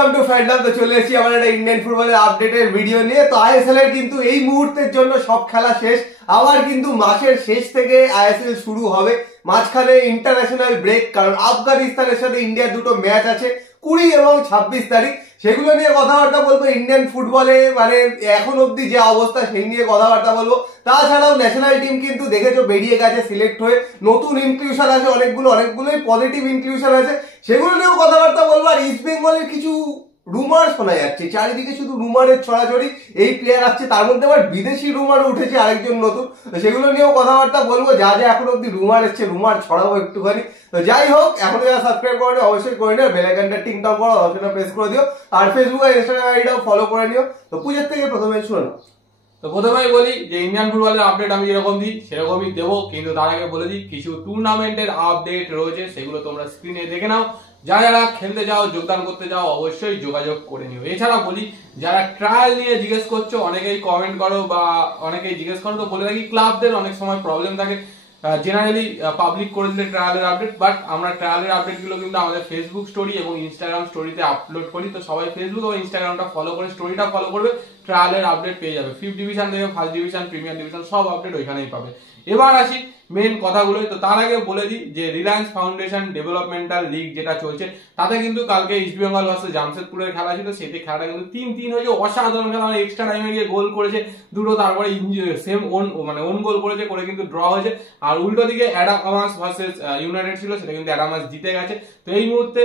Welcome to fandom. তো চলে এসেছি আমার একটা ইন্ডিয়ান ফুটবলের আপডেটের ভিডিও নিয়ে। তো আইএসএল এর কিন্তু এই মুহূর্তের জন্য সব খেলা শেষ, আবার কিন্তু মাসের শেষ থেকে আইএসএল শুরু হবে। মাঝখানে ইন্টারন্যাশনাল ব্রেক, কারণ আফগানিস্তানের সাথে ইন্ডিয়ার দুটো ম্যাচ আছে 20 এবং 26 তারিখ। সেগুলো নিয়ে কথাবার্তা বলবো। ইন্ডিয়ান ফুটবলে মানে এখন অব্দি যে অবস্থা সেই নিয়ে কথাবার্তা বলবো। তাছাড়াও ন্যাশনাল টিম কিন্তু দেখেছো বেরিয়ে গেছে সিলেক্ট হয়ে, নতুন ইনক্লুশন আছে অনেকগুলোই পজিটিভ ইনক্লুশন আছে, সেগুলো নিয়েও কথাবার্তা বলবো। আর ইস্ট বেঙ্গলের কিছু রুমার শোনা যাচ্ছে, চারিদিকে শুধু রুমারের ছড়াছড়ি, এই প্লেয়ার আসছে, তার মধ্যে আবার বিদেশি রুমারও উঠেছে আরেকজন নতুন। সেগুলো নিয়েও কথাবার্তা বলবো, যা যা এখন অব্দি রুমার এসছে রুমার ছড়াবো একটুখানি। তো যাই হোক, এখন যারা সাবস্ক্রাইব করেনি অবশ্যই করে নিও, বেল আইকনটা টিং টং করো, অপশনটা প্রেস করে দিও, আর ফেসবুক আর ইনস্টাগ্রাম আইডিটাও ফলো করে নিও। তো পূজার থেকে প্রথমে শুনে নাও। তো প্রথমেই বলি যে ইন্ডিয়ান ফুটবলের আপডেট আমি যেরকম দিই সেরকমই দেবো, কিন্তু তার আগে বলে দিই কিছু টুর্নামেন্টের আপডেট রয়েছে, সেগুলো তোমরা স্ক্রিনে দেখে নাও। যারা খেলতে যাও, যোগদান করতে যাও, অবশ্যই যোগাযোগ করে নিও। এছাড়া বলি, যারা ট্রায়াল নিয়ে জিজ্ঞেস করছো, অনেকেই কমেন্ট করো বা অনেকেই জিজ্ঞেস করো, তো বলে থাকি ক্লাবদের অনেক সময় প্রবলেম থাকে জেনারেলি পাবলিক করে দিলে ট্রায়ালের আপডেট, বাট আমরা ট্রায়ালের আপডেটগুলো কিন্তু আমাদের ফেসবুক স্টোরি এবং ইনস্টাগ্রাম স্টোরিতে আপলোড করি। তো সবাই ফেসবুক এবং ইনস্টাগ্রামটা ফলো করে স্টোরিটা ফলো করবে, ট্রায়ালের আপডেট পেয়ে যাবে। 5th ডিভিশন থেকে 1st ডিভিশন, প্রিমিয়ার ডিভিশন সব আপডেট ওইখানেই পাবে। এবার আসি মেন কথাগুলোই। তো তার আগে বলে দিই যে রিলায়েন্স ফাউন্ডেশন ডেভেলপমেন্টাল লিগ যেটা চলছে, তাতে কিন্তু কালকে ইস্ট বেঙ্গল ভার্সেস জামশেদপুরের খেলা ছিল। সেটি খেলাটা কিন্তু 3-3 হয়েছে, অসাধারণ খেলা। মানে এক্সট্রা টাইমে গিয়ে গোল করেছে দুটো, তারপরে সেম ওন গোল করেছে, করে কিন্তু ড্র হয়েছে। আর উল্টো দিকে অ্যাডামাস ভার্সেস ইউনাইটেড ছিল, সেটা কিন্তু অ্যাডামাস জিতে গেছে। তো এই মুহূর্তে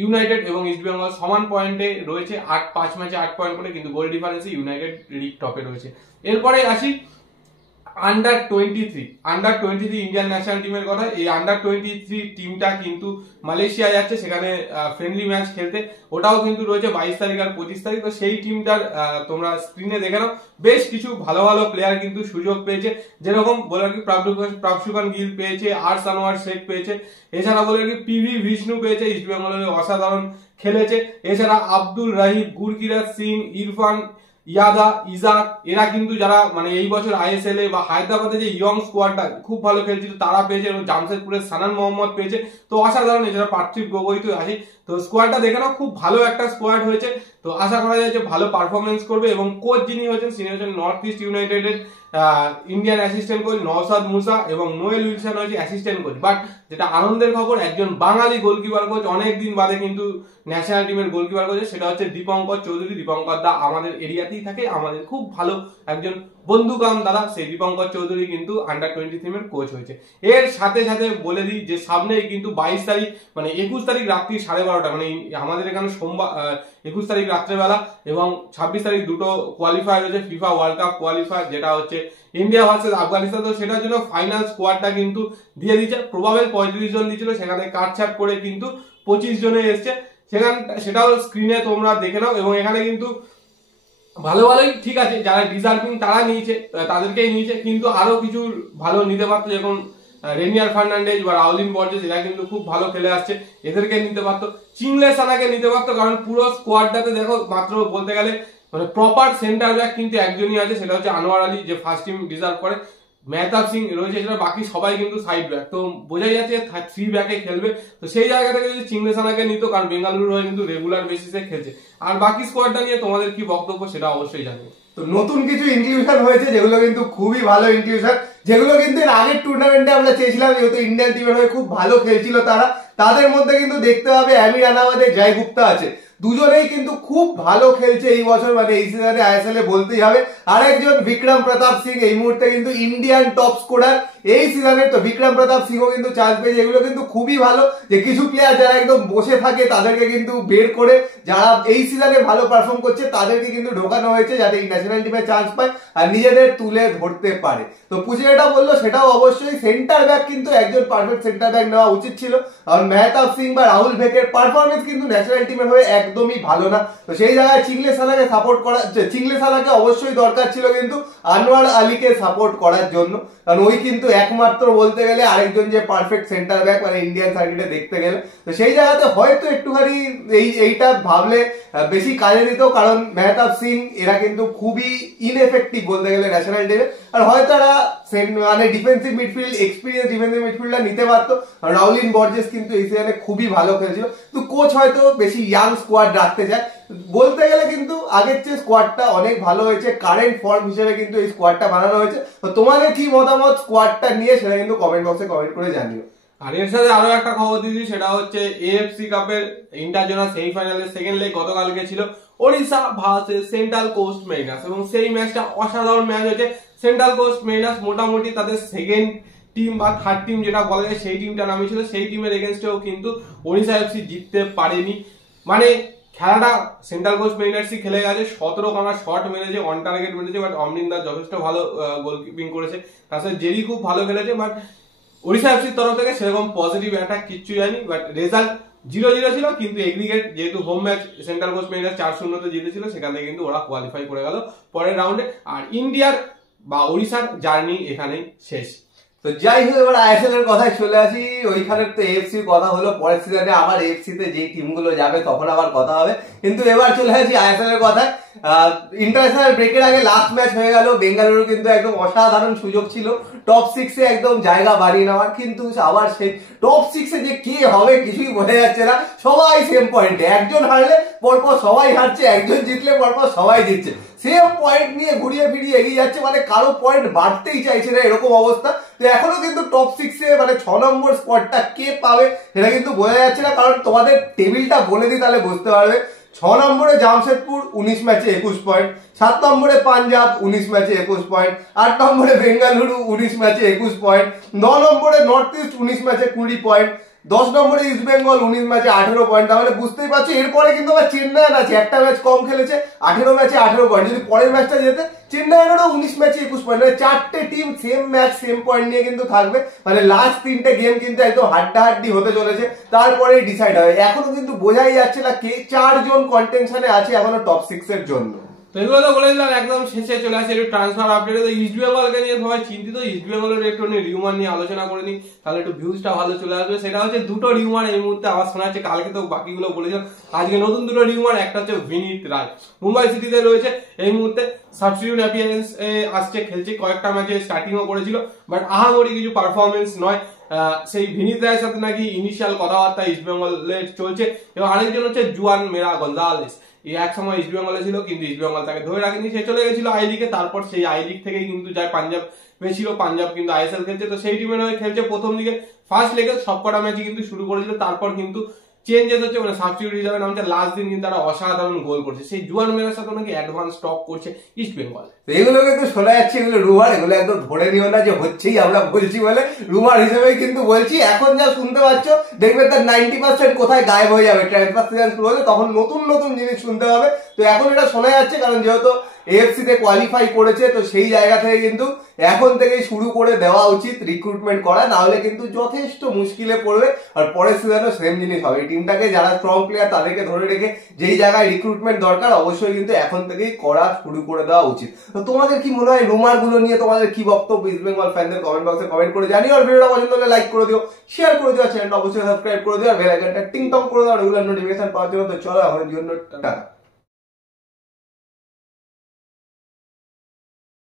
ইউনাইটেড এবং ইস্ট বেঙ্গল সমান পয়েন্টে রয়েছে, 5 ম্যাচে 8 পয়েন্ট করে, কিন্তু গোল ডিফারেন্সে ইউনাইটেড লিগ টপে রয়েছে। এরপরে আসি আন্ডার 23 ইন্ডিয়ান ন্যাশনাল টিমের কথা। এই আন্ডার 23 টিমটা কিন্তু মালয়েশিয়া যাচ্ছে সেখানে ফ্রেন্ডলি ম্যাচ খেলতে। ওটাও কিন্তু রয়েছে 22 তারিখ আর 25 তারিখ। তো সেই টিমটার তোমরা স্ক্রিনে দেখে নাও, বেশ কিছু ভালো ভালো প্লেয়ার কিন্তু সুযোগ পেয়েছে। যেরকম বলে আর কি প্রাবসুকান গিল পেয়েছে, আরস আনোয়ার শেখ পেয়েছে, এছাড়া বলে আর কি পিভি বিষ্ণু পেয়েছে, ইস্ট বেঙ্গলের অসাধারণ খেলেছে। এছাড়া আব্দুল রাহিব, গুরকিরাত সিং, ইরফান, ইয়াদা, ইজাক, এরা কিন্তু যারা মানে এই বছর আইএসএল এ বা হায়দ্রাবাদে যে ইয়ং স্কোয়াডটা খুব ভালো খেলছিল তারা পেয়েছে, এবং জামশেদপুরের সানান মোহাম্মদ পেয়েছে। তো অসাধারণ। এছাড়া পার্থিব গগৈ তো আছে। তো স্কোয়াডটা দেখে নাও, খুব ভালো একটা স্কোয়াড হয়েছে। তো আশা করা যায় যে ভালো পারফরমেন্স করবে। এবং কোচ যিনি হয়েছেন তিনি হচ্ছেন নর্থ ইস্ট ইউনাইটেডের ইন্ডিয়ান অ্যাসিস্ট্যান্ট কোচ নওসাদ মুসা, এবং নোয়েল উইলসন হয়েছে অ্যাসিস্ট্যান্ট কোচ। বাট যেটা আনন্দের খবর, একজন বাঙালি গোলকিপার কোচ অনেকদিন বাদে কিন্তু ন্যাশনাল টিমের গোলকিপার কোচ, সেটা হচ্ছে দীপঙ্কর চৌধুরী। দীপঙ্কর দা আমাদের এরিয়াতেই থাকে, আমাদের খুব ভালো একজন বন্ধুকাম দাদা। সেই দীপঙ্কর চৌধুরী কিন্তু আন্ডার 23 এর কোচ হয়েছে। এর সাথে সাথে বলে দিই যে সামনেই কিন্তু 22 তারিখ মানে 21 তারিখ রাত্রি 12:30, মানে আমাদের এখানে সোমবার 21 তারিখ রাত্রেবেলা এবং 26 তারিখ দুটো কোয়ালিফায়ার হয়েছে, ফিফা ওয়ার্ল্ড কাপ কোয়ালিফায়ার, যেটা হচ্ছে ইন্ডিয়া ভার্সেস আফগানিস্তান। তো সেটার জন্য ফাইনাল স্কোয়াডটা কিন্তু দিয়ে দিচ্ছে। প্রবাবেল 35 জন দিয়েছিল, সেখানে কাটছাট করে কিন্তু 25 জনে এসছে। সেটাও স্ক্রিনে তোমরা দেখে নাও। এবং এখানে কিন্তু ভালোই ঠিক আছে, যারা ডিজার্ভিং তারা নিয়েছে, তাদেরকেই নিয়েছে, কিন্তু আরো কিছু ভালো নিতে পারতো, যেমন রেনিয়ার ফার্নান্ডেজ বা রাউলিন বর্জেস, এরা কিন্তু খুব ভালো খেলে আসছে, এদেরকে নিতে পারতো। চিংলে সানাকে নিতে পারতো, কারণ পুরো স্কোয়াডটাতে দেখো মাত্র বলতে গেলে মানে প্রপার সেন্টার ব্যাক কিন্তু একজনই আছে, সেটা হচ্ছে আনোয়ার আলী, যে ফার্স্ট টিম ডিজার্ভ করে। মেহতাব সিং রয়েছে, সেটা বাকি সবাই কিন্তু সাইড ব্যাক। তো বোঝাই যাচ্ছে 3 ব্যাকে খেলবে। তো সেই জায়গা থেকে যদি চিংলে সানাকে নিত, কারণ বেঙ্গালুরু হয়ে কিন্তু রেগুলার বেসিসে খেলছে। আর বাকি স্কোয়াডটা নিয়ে তোমাদের কি বক্তব্য সেটা অবশ্যই জানিও। তো নতুন কিছু ইনক্লুশন হয়েছে, যেগুলো কিন্তু খুবই ভালো ইনক্লুশন, যেগুলো কিন্তু এর আগের টুর্নামেন্টে আমরা চেয়েছিলাম, যেহেতু ইন্ডিয়ান টিমের হয়ে খুব ভালো খেলছিল তারা। তাদের মধ্যে কিন্তু দেখতে হবে আমির আনাওয়াতে জয় গুপ্তা আছে, দুজনেই কিন্তু খুব ভালো খেলছে এই বছর, মানে এই সিজনে আইএসএল এ বলতেই হবে। আরেকজন বিক্রম প্রতাপ সিং এই মুহূর্তে কিন্তু ইন্ডিয়ান টপ স্কোরার এই সিজনে। তো বিক্রম প্রতাপ সিংও কিন্তু চান্স পেয়েছে। এগুলো কিন্তু খুবই ভালো যে কিছু প্লেয়ার যারা একদম বসে থাকে তাদেরকে কিন্তু বের করে, যারা এই সিজনে ভালো পারফর্ম করছে তাদেরকে কিন্তু ঢোকানো হয়েছে, যাতে এই ন্যাশনাল টিমে চান্স পায় আর নিজেদের তুলে ধরতে পারে। তো পুজো যেটা বললো সেটাও অবশ্যই, সেন্টার ব্যাক কিন্তু একজন পারফেক্ট সেন্টার ব্যাক নেওয়া উচিত ছিল, কারণ মেহতাব সিং বা রাহুল ভেকের পারফরমেন্স কিন্তু ন্যাশনাল টিমের হয়ে একদমই ভালো না। তো সেই জায়গায় চিংলে সানাকে সাপোর্ট করা, চিংলে সানাকে অবশ্যই দরকার ছিল কিন্তু আনোয়ার আলীকে সাপোর্ট করার জন্য। কারণ ওই কিন্তু একমাত্র বলতে গেলে আরেকজন যে পারফেক্ট সেন্টার ব্যাক মানে ইন্ডিয়ান সার্কিটে দেখতে গেলে, তো সেই জায়গাতে হয়তো একটুখানি এইটা ভাবলে বেশি কাজে দিত, কারণ মেহতাব সিং এরা কিন্তু খুবই ইনএফেক্টিভ বলতে গেলে ন্যাশনাল টিমে। আর হয়তো এরা মানে defensive midfield experience defensive midfielder নিতে পারতো। রাউলিন বর্জেস কিন্তু এই সিজনে খুবই ভালো খেলছিল, তো কোচ হয়তো বেশি ইয়াং স্কোয়াড রাখতে চায়। বলতে গেলে কিন্তু আগের চেয়ে স্কোয়াডটা অনেক ভালো হয়েছে, কারেন্ট ফর্ম হিসেবে কিন্তু এই স্কোয়াডটা বানানো হয়েছে। তো তোমাদের কি মতামত স্কোয়াডটা নিয়ে সেটা কিন্তু কমেন্ট বক্সে কমেন্ট করে জানিও। আর এর সাথে আরো একটা খবর দিচ্ছি, সেটা হচ্ছে এএফসি কাপের ইন্টারজোনাল সেমিফাইনালের সেকেন্ড লেগ গতকালকে ছিল Odisha versus central coast mariners, এবং সেই ম্যাচটা অসাধারণ ম্যাচ হয়েছে। সেন্ট্রাল কোস্ট মেরিনার্স মোটামুটি তাদের সেকেন্ড টিম বা থার্ড টিম যেটা বলা যায় সেই টিমটা নামিয়েছিল, সেই টিমের এগেনস্টেও কিন্তু ওড়িশা এফসি জিততে পারেনি। মানে খেলাটা সেন্ট্রাল কোস্ট মেরিনার্সই খেলে গেছে, 17 খানা শট মেরেছে, অন টার্গেট মেরেছে, বাট অমরিন্দর যথেষ্ট ভালো গোলকিপিং করেছে, তার সাথে জেরি খুব ভালো খেলেছে। বাট ওড়িশা এফসির তরফ থেকে সেরকম পজিটিভ অ্যাটাক কিচ্ছু যায়নি, বাট রেজাল্ট 0-0 ছিল। কিন্তু এগ্রিগেট যেহেতু home match central coast mariners 4-0 জিতেছিল, সেখান থেকে কিন্তু ওরা কোয়ালিফাই করে গেল পরের রাউন্ডে। আর ইন্ডিয়ার বা ওড়িশার জার্নি এখানেই শেষ। তো যাই হোক, এবার আইএসএল এর কথায় চলে আসি। ওইখানে তো এএফসির কথা হলো, পরের সিজনে আবার এএফসি তে যে টিমগুলো যাবে তখন আবার কথা হবে। কিন্তু এবার চলে আসি আইএসএল এর কথায়। ইন্টারন্যাশনাল ব্রেকের আগে লাস্ট ম্যাচ হয়ে গেল, বেঙ্গালুরু কিন্তু একদম অসাধারণ সুযোগ ছিল টপ 6-এ একদম জায়গা বাড়িয়ে নেওয়ার, কিন্তু আবার সেই টপ 6-এ যে কে হবে কিছুই বোঝা যাচ্ছে না। সবাই সেম পয়েন্টে, একজন হারলে পরপর সবাই হারছে, একজন জিতলে পরপর সবাই জিতছে, সেম পয়েন্ট নিয়ে ঘুরিয়ে ফিরিয়ে এগিয়ে যাচ্ছে, মানে কারো পয়েন্ট বাড়তেই চাইছে না, এরকম অবস্থা। তো এখনো কিন্তু টপ 6-এ মানে 6 নম্বর স্পটটা কে পাবে সেটা কিন্তু বোঝা যাচ্ছে না। কারণ তোমাদের টেবিলটা বলে দিই তাহলে বুঝতে পারবে। 6 নম্বরে জামশেদপুর 19 ম্যাচে 21 পয়েন্ট, 7 নম্বরে পাঞ্জাব 19 ম্যাচে 21 পয়েন্ট, 8 নম্বরে বেঙ্গালুরু 19 ম্যাচে 21 পয়েন্ট, 9 নম্বরে নর্থ ইস্ট 19 ম্যাচে 20 পয়েন্ট, 10 নম্বরে ইস্ট বেঙ্গল 19 ম্যাচে 18 পয়েন্ট। তাহলে বুঝতেই পারছো এরপরে কিন্তু আবার চেন্নাইয়ের আছে, একটা ম্যাচ কম খেলেছে, 18 ম্যাচে 18 পয়েন্ট। যদি পরের ম্যাচটা যেতে চেন্নাইয়েরও 19 ম্যাচে 21 পয়েন্ট, মানে 4টে team same match same point নিয়ে কিন্তু থাকবে। মানে লাস্ট 3টে গেম কিন্তু একদম হাড্ডাহাড্ডি হতে চলেছে, তারপরে ডিসাইড হবে। এখনো কিন্তু বোঝাই যাচ্ছে না কে 4 জন কন্টেনশনে আছে এখনো টপ 6-এর জন্য। তো এগুলো তো বলে দিলাম, একদম শেষে চলে আসে একটু ট্রান্সফার আপডেট। তো ইস্ট বেঙ্গলকে নিয়ে সবাই চিন্তিত, ইস্ট বেঙ্গলের একটু রিউমার নিয়ে আলোচনা করে নিই, তাহলে একটু ভিউজটা ভালো চলে আসবে। সেটা হচ্ছে দুটো রিউমার এই মুহূর্তে আবার শোনা যাচ্ছে, কালকে তো বাকিগুলো বলেছিলাম, আজকে নতুন দুটো রিউমার। একটা হচ্ছে ভিনিত রায় মুম্বাই সিটিতে রয়েছে, এই মুহূর্তে সাবস্টিটিউট অ্যাপিয়ারেন্স আসছে, খেলছে, কয়েকটা ম্যাচে স্টার্টিংও করেছিল, বাট আহামরি কিছু পারফরমেন্স নয়। সেই ভিনিত রায়ের সাথে নাকি ইনিশিয়াল কথাবার্তা ইস্ট বেঙ্গলের চলছে। এবং আরেকজন হচ্ছে জুয়ান মেরা গঞ্জালেস, এই এক সময় ইস্ট বেঙ্গলে ছিল, কিন্তু ইস্ট বেঙ্গল তাকে ধরে রাখেনি, সে চলে গেছিল আই লিগে। তারপর সেই আই লিগ থেকেই কিন্তু যায় পাঞ্জাব পেয়েছিল, পাঞ্জাব কিন্তু আইএসএল খেলছে। তো সেই টিমের হয়ে খেলছে। প্রথম দিকে ফার্স্ট লেগে সবকটা ম্যাচই কিন্তু শুরু করেছিল, তারপর কিন্তু চেঞ্জেস হচ্ছে, মানে সাবস্টিটিউট হিসাবে নামছে। লাস্ট দিন কিন্তু তারা অসাধারণ গোল করছে। সেই জুয়ান মেরার সাথে নাকি অ্যাডভান্স স্টক করছে ইস্ট বেঙ্গল। এগুলো কিন্তু শোনা যাচ্ছে, এগুলো রুমার, এগুলো একদম ধরে নিও না যে হচ্ছেই আমরা বলছি বলে, রুমার হিসেবেই কিন্তু বলছি। এখন যা শুনতে পাচ্ছ দেখবে তার 90% কোথায় গায়েব হয়ে যাবে, ট্রান্সফার সিজন শুরু হলে তখন নতুন নতুন জিনিস শুনতে হবে। তো এখন এটা শোনা যাচ্ছে কারণ যেহেতু এএফসি তে কোয়ালিফাই করেছে, তো সেই জায়গা থেকে কিন্তু এখন থেকেই শুরু করে দেওয়া উচিত রিক্রুটমেন্ট করা, না হলে কিন্তু যথেষ্ট মুশকিলে পড়বে। আর পরের সিজনও সেম জিনিস হবে, টিমটাকে যারা স্ট্রং প্লেয়ার তাদেরকে ধরে রেখে যেই জায়গায় রিক্রুটমেন্ট দরকার অবশ্যই কিন্তু এখন থেকেই করা শুরু করে দেওয়া উচিত। তো তোমাদের কি মনে হয় রুমার গুলো নিয়ে, তোমাদের কি বক্তব্য ইস্ট বেঙ্গল ফ্যানদের কমেন্ট বক্সে কমেন্ট করে জানিও। আর ভিডিওটা পছন্দ হলে লাইক করে দিও, শেয়ার করে দিও, চ্যানেলটা অবশ্যই সাবস্ক্রাইব করে দিও, আর বেল আইকনটা টিং টং করে দাও রেগুলার নোটিফিকেশন পাওয়ার জন্য। তো চলো আমাদের জন্য টাটা।